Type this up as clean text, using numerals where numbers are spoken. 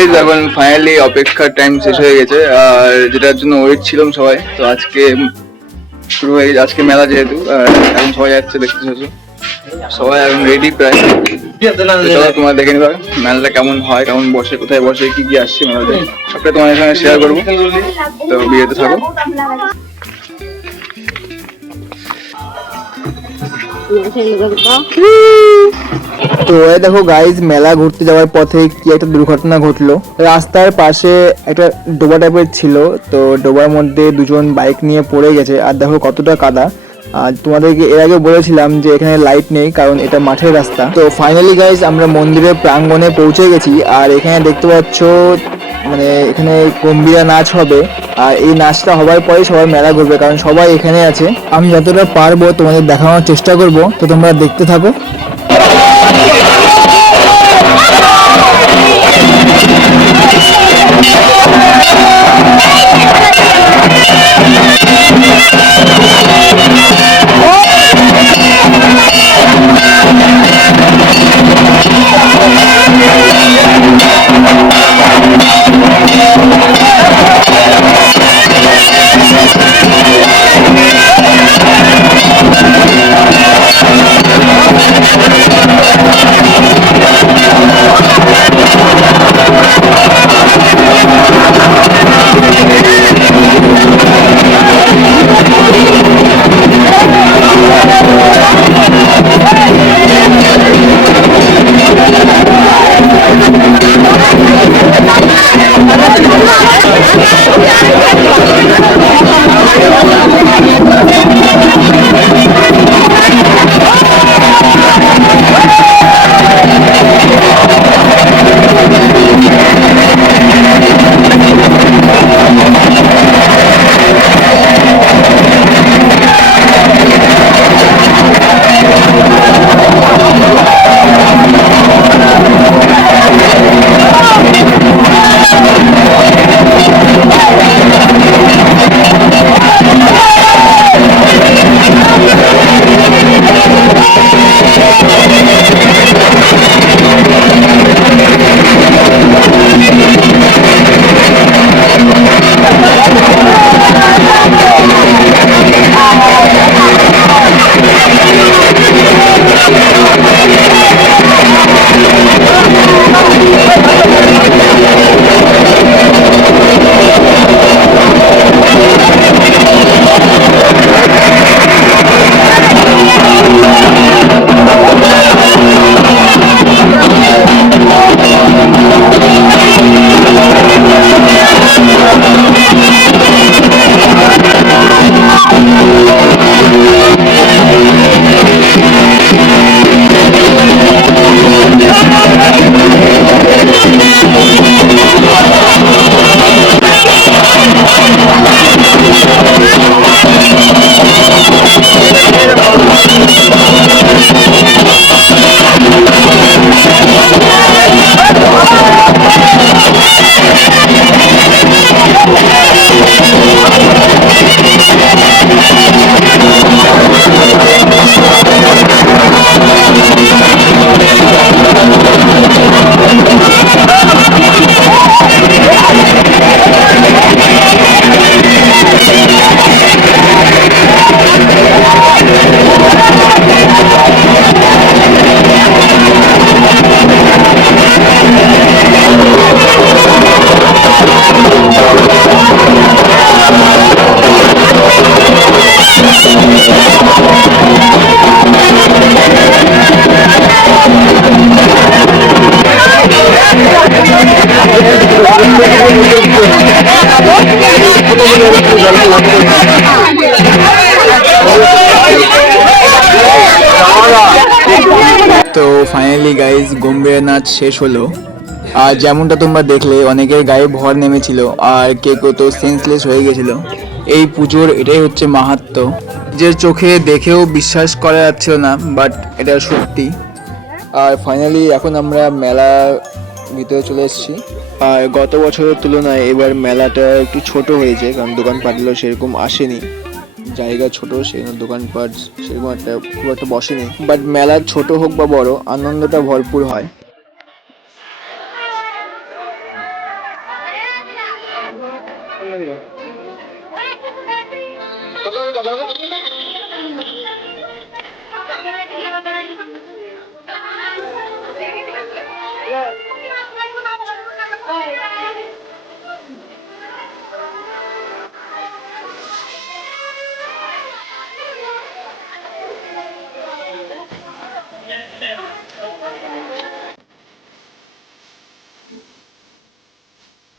Guys এখন finally অপেক্ষার time শেষ হয়ে গেছে আর যেটার জন্য ওয়েট ছিলাম সবাই, তো আজকে শুরু হয়ে গেছে। আজকে মেলা যেহেতু এখন সবাই যাচ্ছে, দেখতে চাচ্ছ সবাই এখন রেডি প্রায়। চলো তোমার দেখে নিবা মেলাটা কেমন হয়, কেমন বসে, কোথায় বসে, কি কি আসছে মেলাতে সবটাই তোমাদের সঙ্গে শেয়ার করবো, তো বিয়েতে থাকো। তো দেখো গাইজ, মেলা ঘুরতে যাওয়ার পথে কি একটা দুর্ঘটনা ঘটলো। রাস্তার পাশে একটা ডোবা টাইপের ছিল, তো ডোবার মধ্যে দুজন বাইক নিয়ে পড়ে গেছে। আর দেখো কতটা কাদা। আর তোমাদেরকে এর আগে বলেছিলাম যে এখানে লাইট নেই, কারণ এটা মাঠের রাস্তা। তো ফাইনালি গাইজ আমরা মন্দিরের প্রাঙ্গণে পৌঁছে গেছি। আর এখানে দেখতে পাচ্ছ মানে এখানে গম্ভীরা নাচ হবে। আর এই নাচটা হবার পরে সবাই মেলা ঘুরবে, কারণ সবাই এখানে আছে। আমি যতটা পারবো তোমাদের দেখানোর চেষ্টা করব, তো তোমরা দেখতে থাকো। তো ফাইনালি গাইজ গম্ভীরা নাচ শেষ হলো। আর যেমনটা তোমরা দেখলে অনেকের গায়ে ভর নেমেছিল, আর কেউ তো সেন্সলেস হয়ে গেছিল। এই পুজোর এটাই হচ্ছে মাহাত্ম্য, যে চোখে দেখেও বিশ্বাস করা যাচ্ছিল না, বাট এটা সত্যি। আর ফাইনালি এখন আমরা মেলা ভিতরে চলে এসেছি। আর গত বছরের তুলনায় এবার মেলাটা একটু ছোট হয়েছে, কারণ দোকানপাটগুলো সেরকম আসেনি। জায়গা ছোট, সেই জন্য দোকানপাট সেরকম খুব একটা বসেনি। বাট মেলা ছোট হোক বা বড়, আনন্দটা ভরপুর হয়। অন্য দিকে।